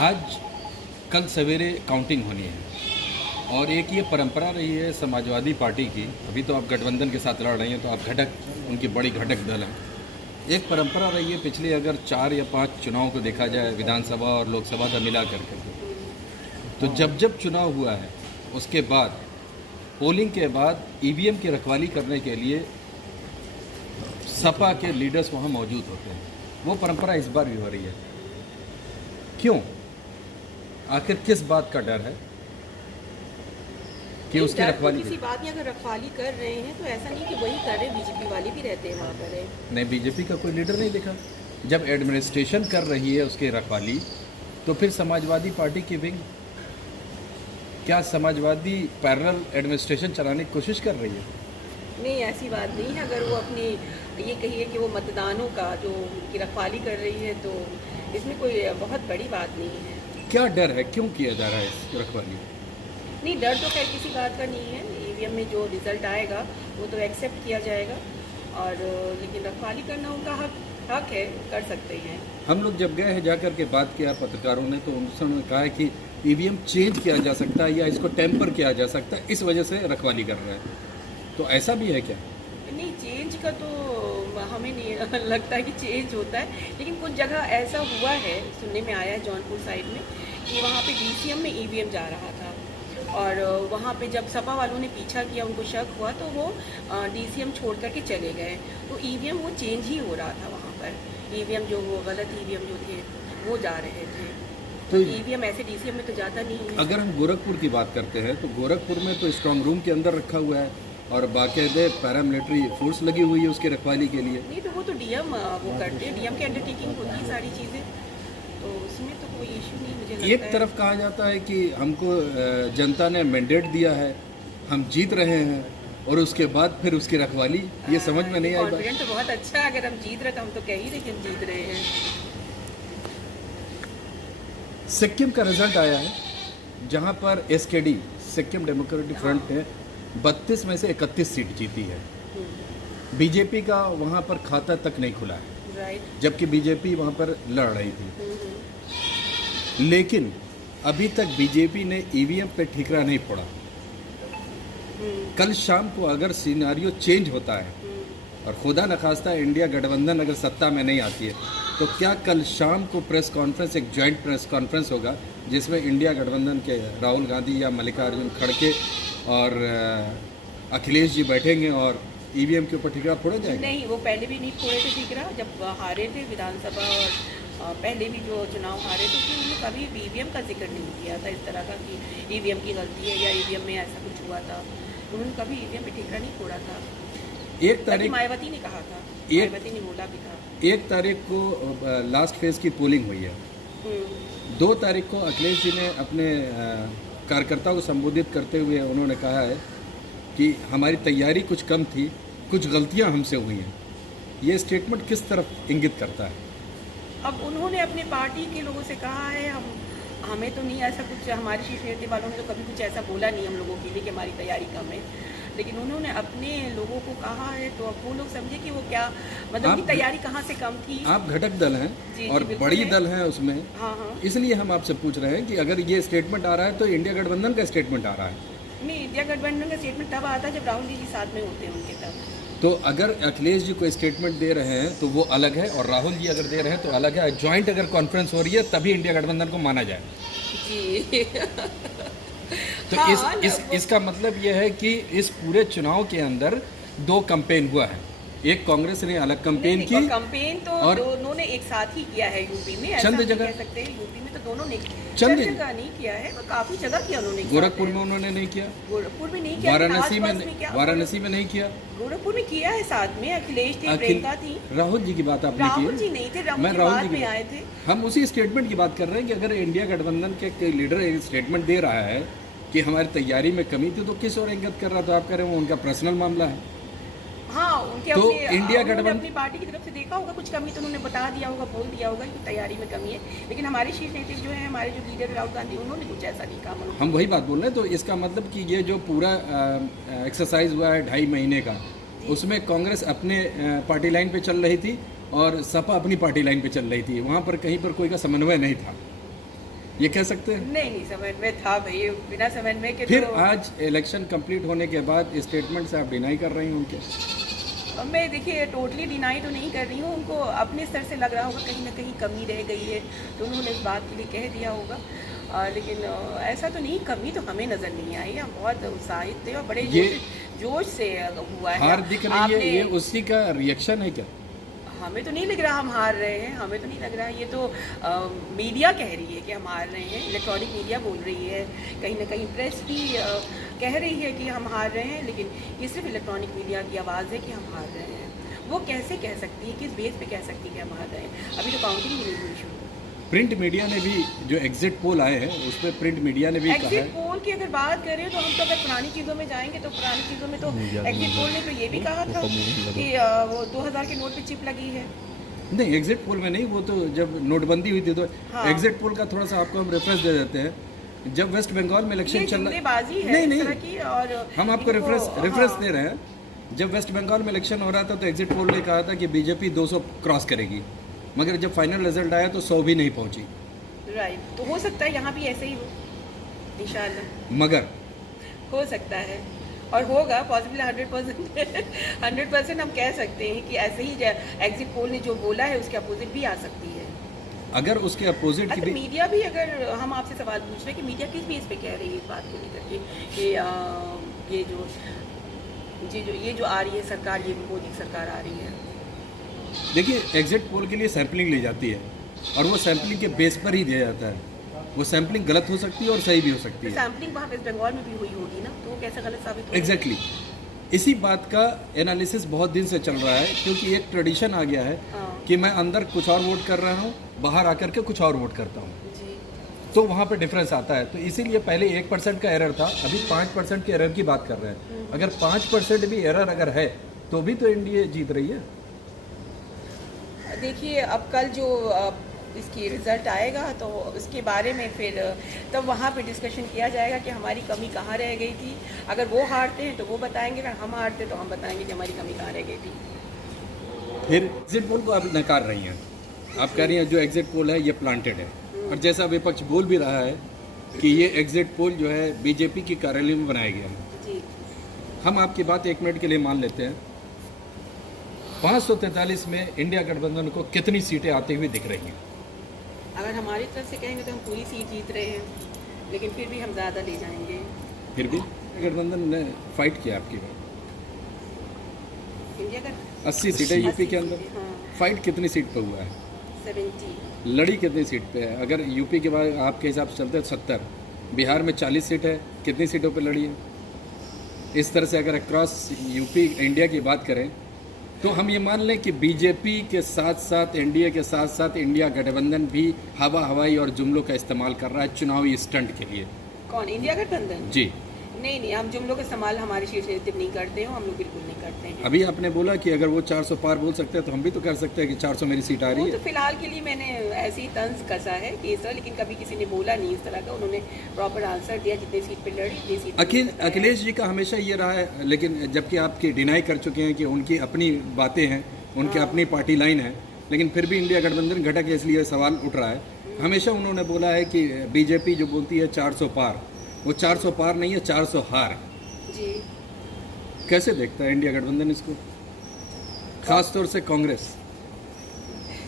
आज कल सवेरे काउंटिंग होनी है और एक ये परंपरा रही है समाजवादी पार्टी की। अभी तो आप गठबंधन के साथ लड़ रही हैं, तो आप घटक, उनकी बड़ी घटक दल हैं। एक परंपरा रही है पिछले अगर 4 या 5 चुनाव को देखा जाए, विधानसभा और लोकसभा का मिला करके, तो जब जब चुनाव हुआ है उसके बाद पोलिंग के बाद ईवीएम की रखवाली करने के लिए सपा के लीडर्स वहाँ मौजूद होते हैं। वो परंपरा इस बार भी हो रही है। क्यों? आखिर किस बात का डर है कि उसकी रखवाली? किसी बात की अगर रखवाली कर रहे हैं तो ऐसा नहीं कि वही कर रहे हैं, बीजेपी वाले भी रहते हैं वहाँ पर है। नहीं, बीजेपी का कोई लीडर नहीं दिखा। जब एडमिनिस्ट्रेशन कर रही है उसकी रखवाली, तो फिर समाजवादी पार्टी की विंग, क्या समाजवादी पैरेलल एडमिनिस्ट्रेशन चलाने की कोशिश कर रही है? नहीं, ऐसी बात नहीं है। अगर वो अपनी ये कहिए कि वो मतदानों का जो की रखवाली कर रही है तो इसमें कोई बहुत बड़ी बात नहीं है। क्या डर है? क्यों किया जा रहा है इस रखवाली? नहीं, डर तो खैर किसी बात का नहीं है। ईवीएम में जो रिजल्ट आएगा वो तो एक्सेप्ट किया जाएगा, और लेकिन रखवाली करना उनका हक है, कर सकते हैं। हम लोग जब गए हैं जाकर के बात किया पत्रकारों ने, तो उन्होंने कहा है कि ईवीएम चेंज किया जा सकता है या इसको टेम्पर किया जा सकता है, इस वजह से रखवाली कर रहे हैं। तो ऐसा भी है क्या? नहीं, चेंज का तो हमें नहीं लगता है कि चेंज होता है, लेकिन कुछ जगह ऐसा हुआ है, सुनने में आया है जौनपुर साइड में, कि वहाँ पे डीसीएम में ईवीएम जा रहा था, और वहाँ पे जब सपा वालों ने पीछा किया, उनको शक हुआ, तो वो डीसीएम छोड़ करके चले गए। तो ईवीएम वो चेंज ही हो रहा था वहाँ पर। ईवीएम जो वो गलत ईवीएम जो थे वो जा रहे थे। तो ईवीएम ऐसे डीसीएम में तो जाता नहीं है। अगर हम गोरखपुर की बात करते हैं तो गोरखपुर में तो स्ट्रांग रूम के अंदर रखा हुआ है और बाकायदे पैरामिलिट्री फोर्स लगी हुई है उसकी रखवाली के लिए। नहीं, तो वो तो डीएम वो करते हैं, डीएम की अंडरटेकिंग होती है सारी चीज़ें, तो उसमें तो कोई इशू नहीं मुझे लगता है। एक तरफ कहा जाता है कि हमको जनता ने मैंडेट दिया है, हम जीत रहे हैं, और उसके बाद फिर उसकी रखवाली, ये समझ में नहीं आई। कॉन्फिडेंट तो बहुत अच्छा है। अगर हम जीत रहे तो हम तो कह ही रहे कि हम जीत रहे हैं। सिक्किम का रिजल्ट आया है, जहां पर एसकेडी सिक्किम डेमोक्रेटिक फ्रंट ने 32 में से 31 सीट जीती है। बीजेपी का वहां पर खाता तक नहीं खुला है, राइट, जबकि बीजेपी वहां पर लड़ रही थी। लेकिन अभी तक बीजेपी ने ईवीएम पे ठिकरा नहीं फोड़ा। कल शाम को अगर सिनेरियो चेंज होता है और खुदा न खास्ता इंडिया गठबंधन अगर सत्ता में नहीं आती है, तो क्या कल शाम को प्रेस कॉन्फ्रेंस, एक जॉइंट प्रेस कॉन्फ्रेंस होगा जिसमें इंडिया गठबंधन के राहुल गांधी या मल्लिकार्जुन खड़गे और अखिलेश जी बैठेंगे और ईवीएम के ऊपर ठिकरा फोड़ा जाएगा? नहीं, वो पहले भी नहीं फोड़े थे ठिकरा, जब हारे थे विधानसभा और पहले भी जो चुनाव हारे थे, तो उन्होंने कभी भी ईवीएम का जिक्र नहीं किया था इस तरह का कि ईवीएम की गलती है या ईवीएम में ऐसा कुछ हुआ था। उन्होंने कभी ईवीएम पे ठिकरा नहीं फोड़ा था। एक तारीख मायावती ने कहा था, मायावती ने बोला भी था। 1 तारीख को लास्ट फेज की पोलिंग हुई है। 2 तारीख को अखिलेश जी ने अपने कार्यकर्ताओं को संबोधित करते हुए उन्होंने कहा है कि हमारी तैयारी कुछ कम थी, कुछ गलतियां हमसे हुई हैं। ये स्टेटमेंट किस तरफ इंगित करता है? अब उन्होंने अपने पार्टी के लोगों से कहा है, हमें तो नहीं ऐसा कुछ, हमारे शीर्ष नेता वालों ने तो कभी कुछ ऐसा बोला नहीं हम लोगों के लिए कि हमारी तैयारी कम है, लेकिन उन्होंने अपने लोगों को कहा है, तो अब वो लोग समझे कि वो क्या, मतलब कि तैयारी कहाँ से कम थी। आप घटक दल हैं और बड़ी दल हैं उसमें। हाँ हाँ, इसलिए हम आपसे पूछ रहे हैं कि अगर ये स्टेटमेंट आ रहा है तो इंडिया गठबंधन का स्टेटमेंट आ रहा है। नहीं, इंडिया गठबंधन का स्टेटमेंट तब आता है जब राहुल जी साथ में होते हैं उनके तब। तो अगर अखिलेश जी कोई स्टेटमेंट दे रहे हैं तो वो अलग है, और राहुल जी अगर दे रहे हैं तो अलग है। ज्वाइंट अगर कॉन्फ्रेंस हो रही है तभी इंडिया गठबंधन को माना जाए जी। तो हाँ, इसका मतलब यह है कि इस पूरे चुनाव के अंदर 2 कैंपेन हुआ है। एक कांग्रेस ने अलग कैंपेन की, कैंपेन तो और दोनों ने एक साथ ही किया है यूपी में। ऐसा चंद नहीं जगह कह सकते, यूपी में तो दोनों ने चंद जगह नहीं किया है, तो काफी जगह किया उन्होंने। गोरखपुर में उन्होंने नहीं किया, गोरखपुर में नहीं किया, वाराणसी में नहीं किया। गोरखपुर में किया है, साथ में अखिलेश थे, प्रियंका थी। राहुल जी की बात आपने की? राहुल जी नहीं थे, राहुल जी बाद में आए थे। हम उसी स्टेटमेंट की बात कर रहे हैं कि अगर इंडिया गठबंधन के लीडर एक स्टेटमेंट दे रहा है कि हमारी तैयारी में कमी थी, तो किस और इंगित कर रहा था? आप कह रहे हैं वो उनका पर्सनल मामला है। हाँ, उनके तो अपने इंडिया गठबंधन अपनी पार्टी की तरफ से देखा होगा, कुछ कमी तो उन्होंने बता दिया होगा, बोल दिया होगा कि तैयारी में कमी है, लेकिन हमारे शीर्ष नेता जो है, हमारे जो लीडर राहुल गांधी, उन्होंने कुछ ऐसा नहीं कहा। हम वही बात बोल रहे हैं। तो इसका मतलब कि ये जो पूरा एक्सरसाइज हुआ है 2.5 महीने का, उसमें कांग्रेस अपने पार्टी लाइन पे चल रही थी और सपा अपनी पार्टी लाइन पे चल रही थी। वहाँ पर कहीं पर कोई का समन्वय नहीं था। ये कह सकते हैं? नहीं समन्वय था भाई, बिना समन्वय के फिर तो आज इलेक्शन कंप्लीट होने के बाद स्टेटमेंट से आप डिनाई कर रही हैं उनके? मैं देखिए टोटली डिनाई तो नहीं कर रही हूँ, उनको अपने स्तर से लग रहा होगा कहीं ना कहीं कमी रह गई है तो उन्होंने इस बात के लिए कह दिया होगा। लेकिन ऐसा तो नहीं, कमी तो हमें नज़र नहीं आई। हम बहुत उत्साहित थे और बड़े जोश से हुआ है। हार दिख रही है, ये उसी का रिएक्शन है क्या? हमें तो नहीं लग रहा हम हार रहे हैं, हमें तो नहीं लग रहा। ये तो मीडिया कह रही है कि हम हार रहे हैं, इलेक्ट्रॉनिक मीडिया बोल रही है, कहीं ना कहीं प्रेस भी कह रही है कि हम हार रहे हैं, लेकिन ये सिर्फ इलेक्ट्रॉनिक मीडिया की आवाज़ है कि हम हार रहे हैं। वो कैसे कह सकती है, किस बेस पे कह सकती है कि हम हार रहे हैं? अभी तो काउंटिंग ही नहीं हुई शुरू। प्रिंट मीडिया ने भी जो एग्जिट पोल आए हैं उस पर प्रिंट मीडिया ने भी कहा एग्जिट है। पोल की अगर बात करें तो हम तो अगर पुरानी चीज़ों में जाएंगे तो पुरानी चीज़ों में तो एग्जिट पोल ने तो ये भी कहा था कि वो 2000 के नोट पे चिप लगी है। नहीं, एग्जिट पोल में नहीं, वो तो जब नोटबंदी हुई थी तो हाँ। एग्जिट पोल का थोड़ा सा आपको हम रेफरेंस दे देते हैं। जब वेस्ट बंगाल में इलेक्शन चल रहा जुमलेबाजी है नहीं इस नहीं तरह की, और हम आपको इनको- रेफरेंस हाँ। दे रहे हैं। जब वेस्ट बंगाल में इलेक्शन हो रहा था तो एग्जिट पोल ने कहा था कि बीजेपी 200 क्रॉस करेगी, मगर जब फाइनल रिजल्ट आया तो 100 भी नहीं पहुंची। राइट, तो हो सकता है यहाँ भी ऐसे ही हो इंशाल्लाह, मगर हो सकता है और होगा पॉसिबल 100%। 100% हम कह सकते हैं कि ऐसे ही एग्जिट पोल ने जो बोला है उसके अपोजिट भी आ सकती है। अगर उसके अपोजिट की अच्छा, भी मीडिया भी, अगर हम आपसे सवाल पूछ रहे हैं कि मीडिया किस बेस पे कह रही है इस बात को लेकर के कि ये जो आ रही है सरकार, ये मोदी की सरकार आ रही है। देखिए, एग्जिट पोल के लिए सैंपलिंग ली जाती है और वो सैंपलिंग के बेस पर ही दिया जाता है। वो सैंपलिंग गलत हो सकती है और सही भी हो सकती है। सैम्पलिंग वहाँ वेस्ट बंगाल में भी हुई होगी ना, तो वो कैसे गलत साबित होगा? एग्जैक्टली इसी बात का एनालिसिस बहुत दिन से चल रहा है, क्योंकि एक ट्रेडिशन आ गया है हाँ। कि मैं अंदर कुछ और वोट कर रहा हूँ, बाहर आकर के कुछ और वोट करता हूँ, जी, तो वहाँ पे डिफरेंस आता है। तो इसीलिए पहले 1% का एरर था, अभी 5% के एरर की बात कर रहे हैं। अगर 5% भी एरर अगर है तो भी तो एनडीए जीत रही है। देखिए अब कल जो इसकी रिज़ल्ट आएगा तो उसके बारे में फिर तब वहाँ पे डिस्कशन किया जाएगा कि हमारी कमी कहाँ रह गई थी। अगर वो हारते हैं तो वो बताएंगे, अगर हम हारते तो हम बताएंगे कि हमारी कमी कहाँ रह गई थी। फिर एग्जिट पोल को आप नकार रही हैं, आप कह रही हैं जो एग्जिट पोल है ये प्लांटेड है, और जैसा विपक्ष बोल भी रहा है कि ये एग्जिट पोल जो है बीजेपी की कार्यालय में बनाया गया है। जी, हम आपकी बात 1 मिनट के लिए मान लेते हैं। 543 में इंडिया गठबंधन को कितनी सीटें आती हुई दिख रही हैं? अगर हमारी तरफ से कहेंगे तो हम पूरी सीट जीत रहे हैं, लेकिन फिर भी हम ज़्यादा ले जाएंगे। फिर भी गठबंधन ने फाइट किया आपकी बात। इंडिया का 80 सीटें यूपी के अंदर, हाँ, फाइट कितनी सीट पे हुआ है? 70। लड़ी कितनी सीट पे है? अगर यूपी के बाद आपके हिसाब से चलते हैं 70, बिहार में 40 सीट है, कितनी सीटों पे लड़ी है? इस तरह से अगर अक्रॉस यूपी इंडिया की बात करें तो हम ये मान लें कि बीजेपी के साथ साथ एनडीए के साथ साथ इंडिया गठबंधन भी हवाई और जुमलों का इस्तेमाल कर रहा है चुनावी स्टंट के लिए। कौन? इंडिया गठबंधन? जी नहीं, हम जुमलों का इस्तेमाल हमारे शीर्ष नेतृत्व नहीं करते हैं, हम लोग बिल्कुल नहीं करते हैं। अभी आपने बोला कि अगर वो 400 पार बोल सकते हैं तो हम भी तो कर सकते हैं कि 400 मेरी सीट आ रही वो है। तो फिलहाल के लिए मैंने ऐसे ही तंज कसा है कि सर, लेकिन कभी किसी ने बोला नहीं इस तरह का। उन्होंने प्रॉपर आंसर दिया, जितनी सीट पे लड़ी उतनी सीट पे जीत सकता है। अखिलेश जी का हमेशा ये रहा है, लेकिन जबकि आपकी डिनाई कर चुके हैं कि उनकी अपनी बातें हैं, उनकी अपनी पार्टी लाइन है, लेकिन फिर भी इंडिया गठबंधन घटक है, इसलिए सवाल उठ रहा है। हमेशा उन्होंने बोला है कि बीजेपी जो बोलती है 400 पार, वो 400 पार नहीं है, 400 हार। जी, कैसे देखता है इंडिया गठबंधन इसको, खासतौर से कांग्रेस?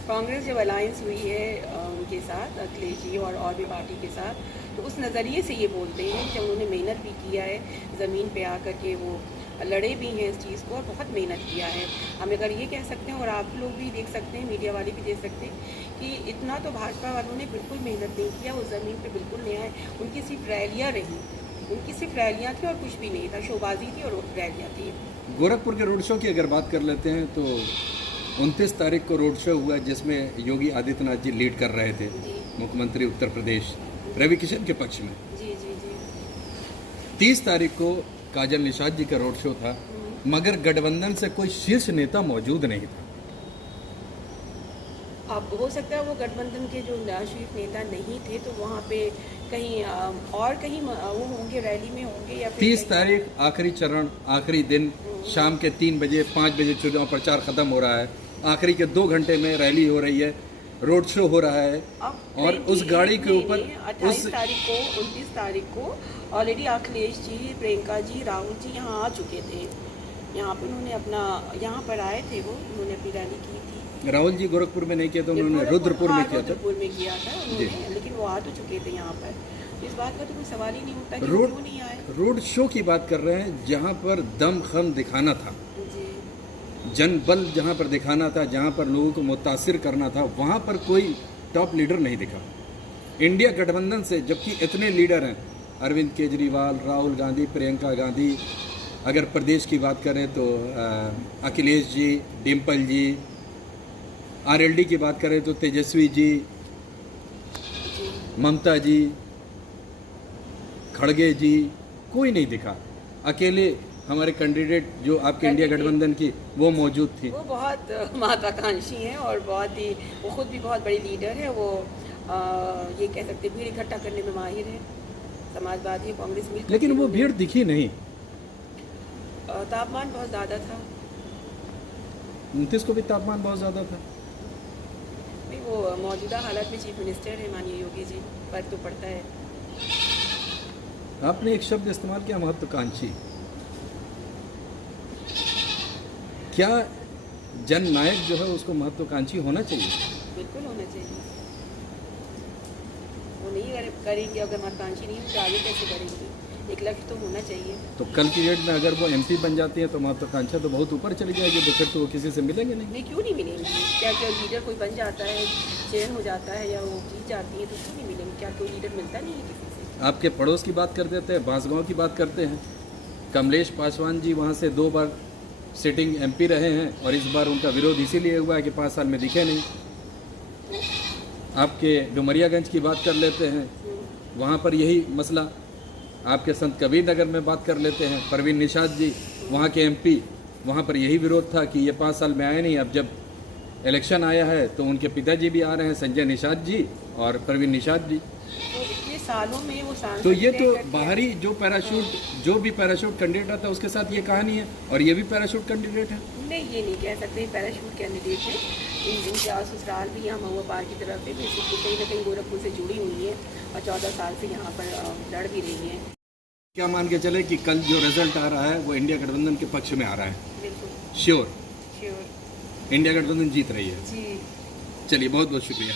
कांग्रेस जब अलायंस हुई है उनके साथ, अखिलेश जी और भी पार्टी के साथ, तो उस नज़रिए से ये बोलते हैं कि उन्होंने मेहनत भी किया है, ज़मीन पे आकर के वो लड़े भी हैं इस चीज़ को और बहुत मेहनत किया है। हम अगर ये कह सकते हैं और आप लोग भी देख सकते हैं, मीडिया वाले भी देख सकते हैं कि इतना तो भाजपा वालों ने बिल्कुल मेहनत नहीं किया, वो ज़मीन पे बिल्कुल नहीं आए। उनकी सिर्फ रैलियाँ रही, उनकी सिर्फ रैलियाँ थी और कुछ भी नहीं था, शोबाजी थी और रैलियाँ थी। गोरखपुर के रोड शो की अगर बात कर लेते हैं तो 29 तारीख को रोड शो हुआ जिसमें योगी आदित्यनाथ जी लीड कर रहे थे, जी मुख्यमंत्री उत्तर प्रदेश रवि किशन के पक्ष में। जी जी जी 30 तारीख को काजल निषाद जी का रोड शो था, मगर गठबंधन से कोई शीर्ष नेता मौजूद नहीं था। अब हो सकता है वो गठबंधन के जो शीर्ष नेता नहीं थे तो वहाँ पे कहीं और कहीं वो होंगे, रैली में होंगे या फिर 30 तारीख आखिरी चरण, आखिरी दिन, शाम के 3 बजे 5 बजे चुनाव प्रचार खत्म हो रहा है, आखिरी के 2 घंटे में रैली हो रही है। रोड शो हो रहा है अब और उस गाड़ी के ऊपर 28 तारीख को 29 तारीख को ऑलरेडी अखिलेश जी, प्रियंका जी, राहुल जी यहाँ आ चुके थे। यहाँ पर उन्होंने अपना, यहाँ पर आए थे वो, उन्होंने अपनी रैली की थी। राहुल जी गोरखपुर में नहीं किया था, उन्होंने रुद्रपुर में किया था। रुद्रपुर में किया था उन्होंने, लेकिन वो आ तो चुके थे यहाँ पर। इस बात का तो कोई सवाल ही नहीं उठता कि वो क्यों नहीं आए। रोड शो की बात कर रहे हैं, जहाँ पर दम खम दिखाना था, जी, जनबल जहाँ पर दिखाना था, जहाँ पर लोगों को मुतासिर करना था, वहाँ पर कोई टॉप लीडर नहीं दिखा इंडिया गठबंधन से। जबकि इतने लीडर हैं, अरविंद केजरीवाल, राहुल गांधी, प्रियंका गांधी, अगर प्रदेश की बात करें तो अखिलेश जी, डिम्पल जी, आरएलडी की बात करें तो तेजस्वी जी, ममता जी, खड़गे जी, कोई नहीं दिखा। अकेले हमारे कैंडिडेट जो आपके इंडिया गठबंधन की, वो मौजूद थी। वो बहुत महत्वाकांक्षी हैं और बहुत ही, वो खुद भी बहुत बड़ी लीडर है। वो ये कह सकते भीड़ इकट्ठा करने में माहिर है। समाजवादी, कांग्रेस मिलकर, लेकिन वो भीड़ दिखी नहीं। तापमान बहुत ज़्यादा था। 29 को भी तापमान बहुत ज़्यादा था। नहीं, वो मौजूदा हालत में चीफ मिनिस्टर है माननीय योगी जी, फर्क तो पड़ता है। आपने एक शब्द इस्तेमाल किया, महत्वाकांक्षी। क्या जननायक जो है उसको महत्वाकांक्षी होना चाहिए? बिल्कुल होना चाहिए। वो नहीं करेंगे, अगर महत्वाकांक्षी नहीं हो तो आगे कैसे करेंगे? एक लक्ष्य तो होना चाहिए। तो कल की डेट में अगर वो एमपी बन जाती है तो महत्वाकांक्षा तो बहुत ऊपर चली जाएगी, तो फिर तो वो किसी से मिलेंगे नहीं। नहीं, क्यों नहीं मिलेंगे? क्या क्या लीडर कोई बन जाता है, चयन हो जाता है या वो जीत जाती है, तो क्यों नहीं मिलेंगे? क्या कोई लीडर मिलता नहीं है किसी से? आपके पड़ोस की बात कर देते हैं, बांसगांव की बात करते हैं। कमलेश पासवान जी वहाँ से 2 बार सिटिंग एमपी रहे हैं और इस बार उनका विरोध इसीलिए हुआ है कि 5 साल में दिखे नहीं। आपके डुमरियागंज की बात कर लेते हैं, वहाँ पर यही मसला। आपके संत कबीर नगर में बात कर लेते हैं, परवीन निषाद जी वहाँ के एमपी, वहाँ पर यही विरोध था कि ये 5 साल में आए नहीं। अब जब इलेक्शन आया है तो उनके पिताजी भी आ रहे हैं, संजय निषाद जी और परवीन निषाद जी। तो इतने सालों में वो सांसद तो ये तो रह करके- बाहरी जो भी पैराशूट कैंडिडेट आता है उसके साथ ये कहानी है, और ये भी पैराशूट कैंडिडेट है। नहीं, ये नहीं कह सकते पैराशूट कैंडिडेट है। इनके ससुराल भी यहाँ महुआ पार्क की तरफ से बेसिकली कहीं ना कहीं गोरखपुर से जुड़ी हुई है और 14 साल से यहाँ पर लड़ भी रही है। क्या मान के चले कि कल जो रिजल्ट आ रहा है वो इंडिया गठबंधन के पक्ष में आ रहा है? बिल्कुल श्योर श्योर। इंडिया गठबंधन जीत रही है। जी, चलिए, बहुत बहुत शुक्रिया।